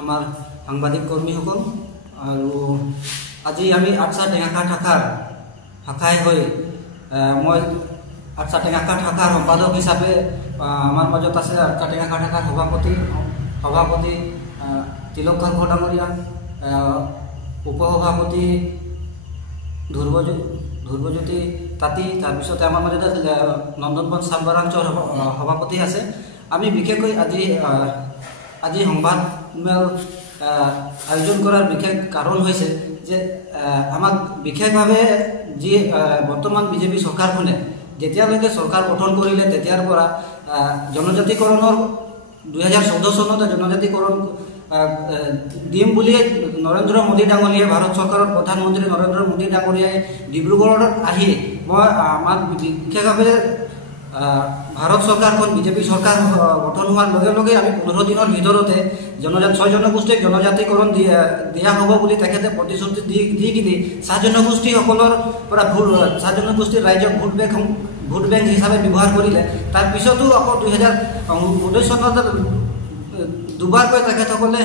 আমাৰ সাংবাদিক কৰ্মীসকল আৰু আজি আমি আটছা টেঙাখাৰ শাখাই হৈ মই আটছা টেঙাখাৰ শাখাৰ সম্পাদক হিচাপে আমাৰ মাজত আছে আটছা টেঙাখাৰ শাখাৰ সভাপতি তিলক কাংখ ডাঙৰীয়া, উপসভাপতি ধ্ৰুৱজ্যোতি তাঁতী, তাৰপিছতে আমাৰ মাজত নন্দনবন চাব ব্ৰাঞ্চৰ সভাপতি আছে। আমি বিশেষকৈ আজি সংবাদমেল আয়োজন কৰাৰ বিশেষ কাৰণ হৈছে যে আমাক বিশেষভাৱে যি বৰ্তমান বিজেপি চৰকাৰখনে যেতিয়ালৈকে চৰকাৰ গঠন কৰিলে তেতিয়াৰ পৰা জনজাতিকৰণৰ 2014 চনতে জনজাতিকৰণ দিম বুলি নৰেন্দ্ৰ মোদী ডাঙৰীয়াই ভাৰত চৰকাৰৰ প্ৰধানমন্ত্ৰী নৰেন্দ্ৰ মোদী ডাঙৰীয়াই ডিব্ৰুগড়ত আহি মই আমাক বিশেষভাৱে ভাৰত চৰকাৰখন বিজেপি চৰকাৰ গঠন হোৱাৰ লগে লগে আমি 15 দিনৰ ভিতৰতে 6 জনগোষ্ঠীক জনজাতিকৰণ দিয়া হ'ব বুলি তেখেতে প্ৰতিশ্ৰুতি দি কিনি চাহ জনগোষ্ঠীসকলৰ পৰা চাহ জনগোষ্ঠীৰ ৰাইজক ভোট বেংক হিচাপে ব্যৱহাৰ কৰিলে। তাৰপিছতো আকৌ 2019 চনত দুবাৰকৈ তেখেতসকলে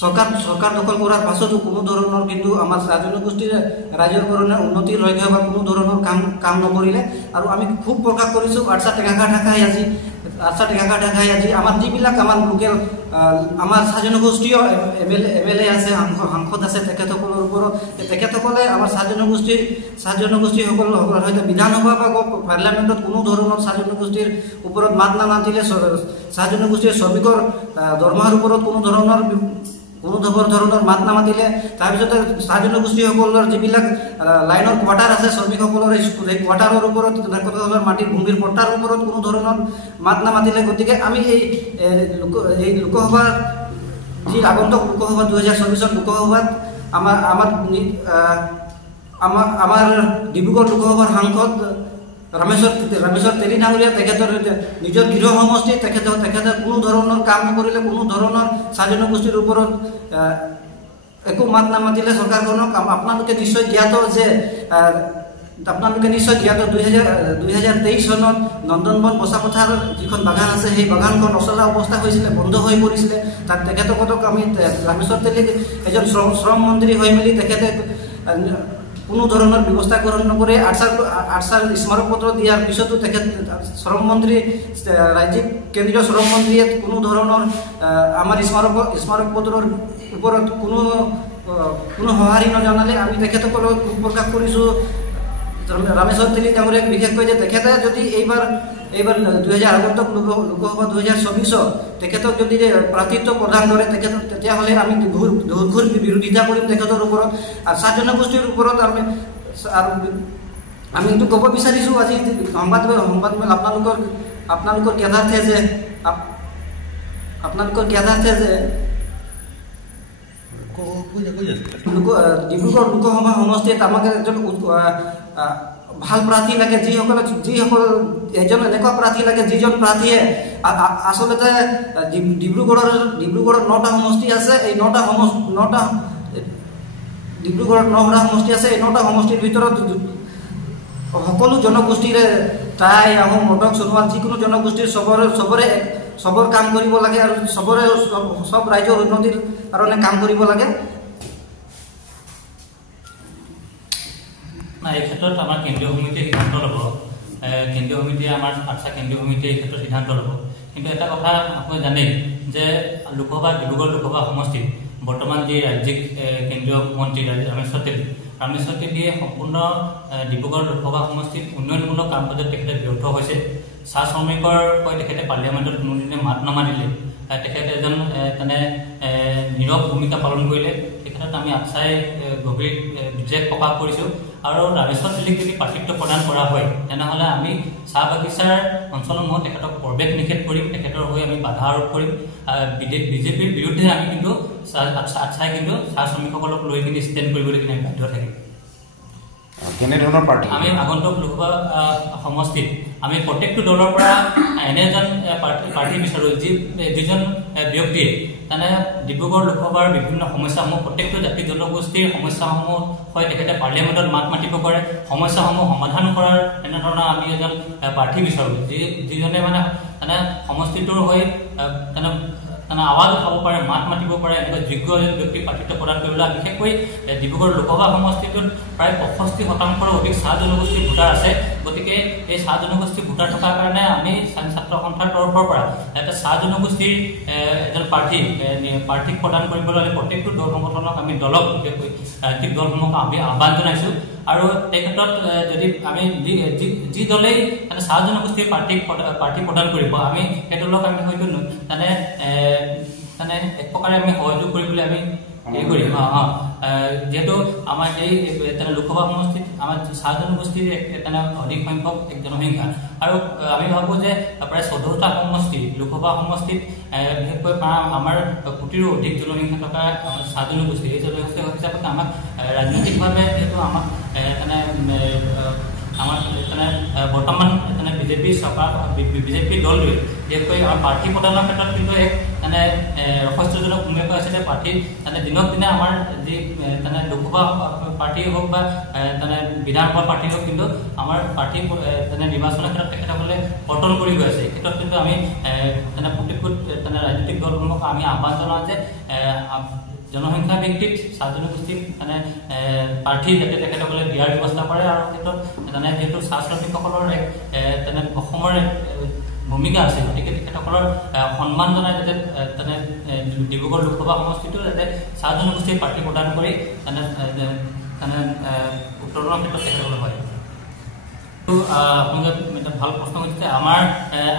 চৰকাৰ দখল কৰাৰ পাছতো কোনো ধৰণৰ কিন্তু আমাৰ চাহ জনগোষ্ঠীৰ ৰাইজৰ কাৰণে উন্নতিৰ লক্ষ্য বা কোনো ধৰণৰ কাম নকৰিলে। আৰু আমি খুব প্ৰকাশ কৰিছোঁ আটছা টেঙাখাৰ শাখাই আজি আমাৰ যিবিলাক আমাৰ লোকেল আমাৰ চাহ জনগোষ্ঠীয় এমএলএ আছে, সাংসদ আছে, তেখেতসকলৰ ওপৰত তেখেতসকলে আমাৰ চাহ জনগোষ্ঠীসকলৰ হয়তো বিধানসভা বা পাৰ্লিয়ামেণ্টত কোনো ধৰণৰ চাহ জনগোষ্ঠীৰ ওপৰত মাত নামাতিলে, চাহ জনগোষ্ঠীৰ শ্ৰমিকৰ দৰমহাৰ ওপৰত কোনো ধৰণৰ মাত নামাতিলে। তাৰপিছতে চাহ জনগোষ্ঠীসকলৰ যিবিলাক লাইনৰ কোৱাৰ্টাৰ আছে শ্ৰমিকসকলৰ এই কোৱাৰ্টাৰৰ ওপৰত তেখেতসকলৰ মাটিৰ ভূমিৰ পট্টাৰ ওপৰত কোনো ধৰণৰ মাত নামাতিলে। গতিকে আমি এই লোকসভাৰ যি আগন্তুক লোকসভা 2024 লোকসভাত আমাৰ ডিব্ৰুগড় লোকসভাৰ সাংসদ ৰামেশ্বৰ তেলী ডাঙৰীয়া তেখেতৰ নিজৰ গৃহ সমষ্টি তেখেতে কোনো ধৰণৰ কাম নকৰিলে, কোনো ধৰণৰ চাহ জনগোষ্ঠীৰ ওপৰত একো মাত নামাতিলে চৰকাৰখনক। আপোনালোকে নিশ্চয় জ্ঞাত 2023 চনত নন্দনবন বচাপথাৰ যিখন বাগান আছে সেই বাগানখন অচলা অৱস্থা হৈছিলে, বন্ধ হৈ পৰিছিলে। তাত তেখেতসকলক আমি ৰামেশ্বৰ তেলীক এজন শ্ৰম মন্ত্ৰী হৈ মেলি তেখেতে কোনো ধৰণৰ ব্যৱস্থা গ্ৰহণ নকৰে। আটছাৰ স্মাৰক পত্ৰ দিয়াৰ পিছতো তেখেত শ্ৰম মন্ত্ৰী ৰাজ্যিক কেন্দ্ৰীয় শ্ৰম মন্ত্ৰীয়ে কোনো ধৰণৰ আমাৰ স্মাৰক পত্ৰৰ ওপৰত কোনো সঁহাৰি নজনালে। আমি তেখেতসকলক প্ৰকাশ কৰিছোঁ ৰামেশ্বৰ তেলী ডাঙৰীয়াক বিশেষকৈ যে তেখেতে যদি এইবাৰ আগন্তুক লোকসভা 2024 তেখেতক যদি প্ৰাৰ্থিত্ব প্ৰদান কৰে তেতিয়াহ'লে আমি ঘোৰ বিৰোধিতা কৰিম তেখেতৰ ওপৰত। আৰু চাহ জনগোষ্ঠীৰ ওপৰত আমি এইটো ক'ব বিচাৰিছোঁ আজি সংবাদমেল আপোনালোকৰ জ্ঞাতাৰ্থে যে ডিব্ৰুগড় লোকসভা সমষ্টিত আমাক এজন ভাল প্ৰাৰ্থী লাগে, যিসকল এজন এনেকুৱা প্ৰাৰ্থী লাগে যিজন প্ৰাৰ্থীয়ে আচলতে ডিব্ৰুগড়ৰ 9টা সমষ্টি আছে। এই 9টা ডিব্ৰুগড়ত 9টা সমষ্টি আছে। এই 9টা সমষ্টিৰ ভিতৰত সকলো জনগোষ্ঠীৰে টাই আহোম মটক সোণোৱাল যিকোনো জনগোষ্ঠীৰ চবৰ কাম কৰিব লাগে আৰু চব ৰাইজৰ উন্নতিৰ কাৰণে কাম কৰিব লাগে। এই ক্ষেত্ৰত আমাৰ কেন্দ্ৰীয় সমিতিয়ে সিদ্ধান্ত ল'ব, আমাৰ আটছা কেন্দ্ৰীয় সমিতিয়ে এই ক্ষেত্ৰত সিদ্ধান্ত ল'ব। কিন্তু এটা কথা আপুনি জানেই যে ডিব্ৰুগড় লোকসভা সমষ্টিত বৰ্তমান যি ৰাজ্যিক কেন্দ্ৰীয় মন্ত্ৰী ৰামেশ্বৰ তেলীয়ে সম্পূৰ্ণ ডিব্ৰুগড় লোকসভা সমষ্টিত উন্নয়নমূলক কাম কাজত তেখেতে ব্যৰ্থ হৈছে। চাহ শ্ৰমিকৰ হৈ তেখেতে পাৰ্লিয়ামেণ্টত কোনোদিনে মাত নামাতিলে, তেখেতে এজন নীৰৱ ভূমিকা পালন কৰিলে। তেখেতক আমি আটছাই গভীৰ বিদ্বেষ প্ৰকাশ কৰিছোঁ। আৰু ৰামেশ্বৰ তেলীক যদি প্ৰাৰ্থিত্ব প্ৰদান কৰা হয় তেনেহ'লে আমি চাহ বাগিচাৰ অঞ্চলসমূহত তেখেতক প্ৰৱেশ নিষেধ কৰিম, তেখেতৰ হৈ আমি বাধা আৰোপ কৰিম। বিজেপিৰ বিৰুদ্ধে আমি কিন্তু আটছাই কিন্তু চাহ শ্ৰমিকসকলক লৈ কিনি ষ্টেণ্ড কৰিবলৈ কিনে আমি বাধ্য থাকিম। কেনেধৰণৰ প্ৰাৰ্থী আমি আগন্তুক লোকসভা সমষ্টিত আমি প্ৰত্যেকটো দলৰ পৰা এনে এজন প্ৰাৰ্থী বিচাৰোঁ যিজন ব্যক্তিয়ে মানে ডিব্ৰুগড় লোকসভাৰ বিভিন্ন সমস্যাসমূহ প্ৰত্যেকটো জাতি জনগোষ্ঠীৰ সমস্যাসমূহ হয় তেখেতে পাৰ্লিয়ামেণ্টত মাত মাতিব পাৰে সমস্যাসমূহ সমাধান কৰাৰ এনেধৰণৰ আমি এজন প্ৰাৰ্থী বিচাৰোঁ যিজনে মানে সমষ্টিটোৰ হৈ আৱাজ উঠাব পাৰে মাত মাতিব পাৰে এনেকুৱা যোগ্য এজন ব্যক্তি প্ৰাৰ্থিত্ব প্ৰদান কৰিবলৈ বিশেষকৈ ডিব্ৰুগড় লোকসভা সমষ্টিটোত প্ৰায় 65% অধিক চাহ জনগোষ্ঠীৰ ভোটাৰ আছে গতিকে এই চাহ জনগোষ্ঠীৰ ভোটাৰ থকাৰ কাৰণে আমি ছাত্ৰ সন্থাৰ তৰফৰ পৰা এটা চাহ জনগোষ্ঠীৰ এজন প্ৰাৰ্থীক প্ৰদান কৰিবলৈ আমি প্ৰত্যেকটো দল সংগঠনক আমি দলক বিশেষকৈ ৰাজনৈতিক দলসমূহক আমি আহ্বান জনাইছোঁ আৰু এই ক্ষেত্ৰত যদি আমি যি দলেই চাহ জনগোষ্ঠীৰ প্ৰাৰ্থী প্ৰদান কৰিব আমি সেই দলক আমি হয়তো এক প্ৰকাৰে আমি সহযোগ কৰিবলৈ আমি এই কৰিম যেহেতু আমাৰ এই লোকসভা সমষ্টিত আমাৰ চাহ জনগোষ্ঠীৰ অধিক সংখ্যক এক জনসংখ্যা আৰু আমি ভাবোঁ যে প্ৰায় 14টা সমষ্টি লোকসভা সমষ্টিত বিশেষকৈ আমাৰ কোটিৰো অধিক জনসংখ্যা থকা চাহ জনগোষ্ঠী এই জনগোষ্ঠী হিচাপত আমাক ৰাজনৈতিকভাৱে যিহেতু আমাক বৰ্তমান বিজেপি চৰকাৰ বিজেপি দলটোৱে বিশেষকৈ আমাৰ প্ৰাৰ্থী প্ৰদানৰ ক্ষেত্ৰত কিন্তু এক ৰহস্যজনক ভূমিকা আছিলে প্ৰাৰ্থী দিনক দিনে আমাৰ যি লোকসভা প্ৰাৰ্থী হওক বা বিধানসভা প্ৰাৰ্থী হওক কিন্তু আমাৰ প্ৰাৰ্থী নিৰ্বাচনৰ ক্ষেত্ৰত তেখেতসকলে কৰ্তন কৰি গৈ আছে এই ক্ষেত্ৰত কিন্তু আমি প্ৰত্যেকটো ৰাজনৈতিক দলসমূহক আমি আহ্বান জনাওঁ যে জনসংখ্যা ভিত্তিত চাহ জনগোষ্ঠীক প্ৰাৰ্থী যাতে তেখেতসকলে দিয়াৰ ব্যৱস্থা কৰে আৰু ক্ষেত্ৰত যিহেতু চাহ শ্ৰমিকসকলৰ এক অসমৰ ভূমিকা আছে গতিকে তেখেতসকলৰ সন্মান জনাই যাতে ডিব্ৰুগড় লোকসভা সমষ্টিটো যাতে চাহ জনগোষ্ঠীৰ প্ৰাৰ্থী প্ৰদান কৰি উত্তৰণৰ ক্ষেত্ৰত তেখেতসকলে হয় আপোনালোকে এটা ভাল প্ৰশ্ন কৰিছে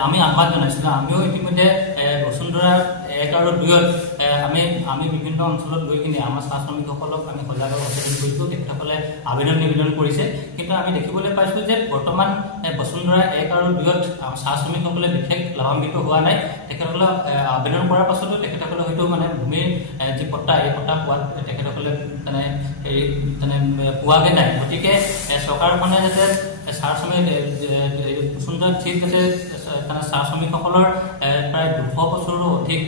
আমি আহ্বান জনাইছিলোঁ আমিও ইতিমধ্যে বসুন্ধৰা 1 আৰু 2ত আমি বিভিন্ন অঞ্চলত গৈ কিনে আমাৰ চাহ শ্ৰমিকসকলক আমি সজাগতা সচেতন কৰিছোঁ তেখেতসকলে আবেদন নিবেদন কৰিছে কিন্তু আমি দেখিবলৈ পাইছোঁ যে বৰ্তমান বসুন্ধৰা 1 আৰু 2ত চাহ শ্ৰমিকসকলে বিশেষ লাভান্বিত হোৱা নাই তেখেতসকলে আবেদন কৰাৰ পাছতো তেখেতসকলে হয়তো ভূমিৰ যি পট্টা এই পট্টা পোৱাত তেখেতসকলে পোৱাগৈ নাই গতিকে চৰকাৰখনে যাতে চাহ শ্ৰমিক বসুন্ধৰাত ঠিক আছে চাহ শ্ৰমিকসকলৰ প্ৰায় 200 বছৰৰো অধিক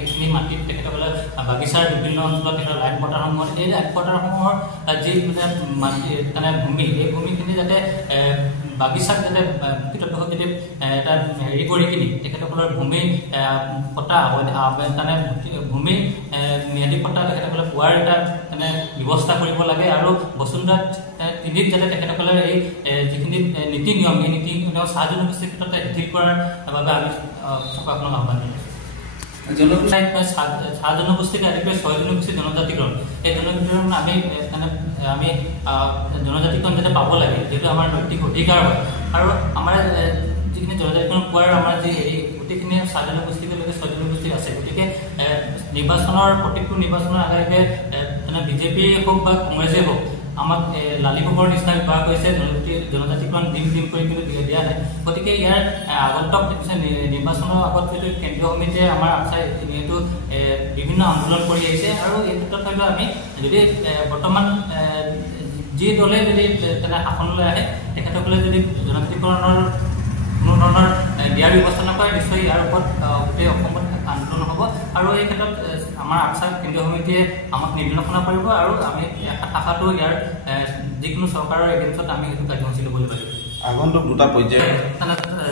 এইখিনি মাটিত তেখেতসকলে বাগিচাৰ বিভিন্ন অঞ্চলত তেখেতৰ লাইন পথাৰসমূহত এই লাইন পথাৰসমূহৰ যি মাটি ভূমি এই ভূমিখিনি যাতে বাগিচাক যাতে কীটপতংগ যদি এটা হেৰি কৰি কিনি তেখেতসকলৰ ভূমি পট্টা ভূমি ম্যাদী পট্টা তেখেতসকলে পোৱাৰ এটা ব্যৱস্থা কৰিব লাগে আৰু বসুন্ধৰাত 3ত যাতে তেখেতসকলে এই যিখিনি নীতি নিয়ম এই নীতি নিয়ম চাহ জনগোষ্ঠীৰ ক্ষেত্ৰত শিথিল কৰাৰ বাবে আমি চৰকাৰখনক আহ্বান জনাইছোঁ চাহ জনগোষ্ঠীক আদি কৰি 6 জনগোষ্ঠী জনজাতিকৰণ এই জনজাতিকৰণ আমি জনজাতিকৰণ যাতে পাব লাগে যিহেতু আমাৰ নৈতিক অধিকাৰ হয় আৰু আমাৰ যিখিনি জনজাতিকৰণ পোৱাৰ আমাৰ যি গোটেইখিনি চাহ জনগোষ্ঠীলৈকে 6 জনগোষ্ঠী আছে গতিকে নিৰ্বাচনৰ প্ৰত্যেকটো নিৰ্বাচনৰ আগে বিজেপি হওক বা কংগ্ৰেছেই হওক আমাক লালিগড়ৰ নিচিনা ব্যৱহাৰ কৰিছে জনজাতিকৰণ দিম কৰি কিন্তু দিয়া নাই গতিকে ইয়াৰ আগন্তুক নিৰ্বাচনৰ আগত যিটো কেন্দ্ৰীয় সমিতিয়ে আমাৰ যিহেতু বিভিন্ন আন্দোলন কৰি আহিছে আৰু এই ক্ষেত্ৰত হয়তো আমি যদি বৰ্তমান যি দলে যদি শাসনলৈ আহে তেখেতসকলে যদি জনজাতিকৰণৰ কোনো ধৰণৰ দিয়াৰ ব্যৱস্থা নকৰে নিশ্চয় ইয়াৰ ওপৰত গোটেই অসমত আন্দোলন হ'ব আৰু এই ক্ষেত্ৰত আমাৰ কেন্দ্ৰীয় সমিতিয়ে আমাক নিৰ্দেশনা কৰিব আৰু আমি আশাটো ইয়াৰ যিকোনো চৰকাৰৰ এগেইনষ্টত আমি সেইটো কাৰ্যসূচী ল'বলৈ পাৰিম আগন্তুক 2টা পৰ্যায়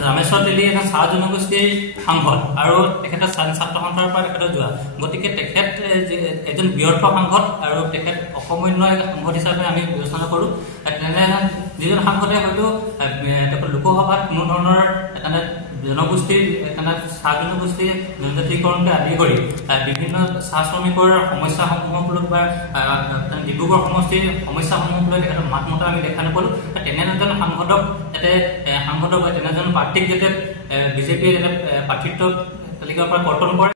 ৰামেশ্বৰ তেলী এখন চাহ জনগোষ্ঠীৰ সাংসদ আৰু তেখেতে ছাত্ৰ সন্থাৰ পৰা তেখেতে যোৱা গতিকে তেখেত এজন ব্যৰ্থ সাংসদ আৰু তেখেত অসমন্য সাংসদ হিচাপে আমি বিবেচনা কৰোঁ তেনে যিজন সাংসদে হয়তো লোকসভাত কোনো ধৰণৰ জনগোষ্ঠীৰ চাহ জনগোষ্ঠীৰ জনজাতিকৰণকে আদি কৰি বিভিন্ন চাহ শ্ৰমিকৰ সমস্যাসমূহক লৈ বা ডিব্ৰুগড় সমষ্টিৰ সমস্যাসমূহক লৈ তেখেতৰ মাত মতা আমি দেখা নাপালোঁ তেনে এজন সাংসদক যাতে সাংসদক বা তেনে এজন প্ৰাৰ্থীক যাতে বিজেপিয়ে যাতে প্ৰাৰ্থিত্ব তালিকাৰ পৰা কৰ্তন কৰে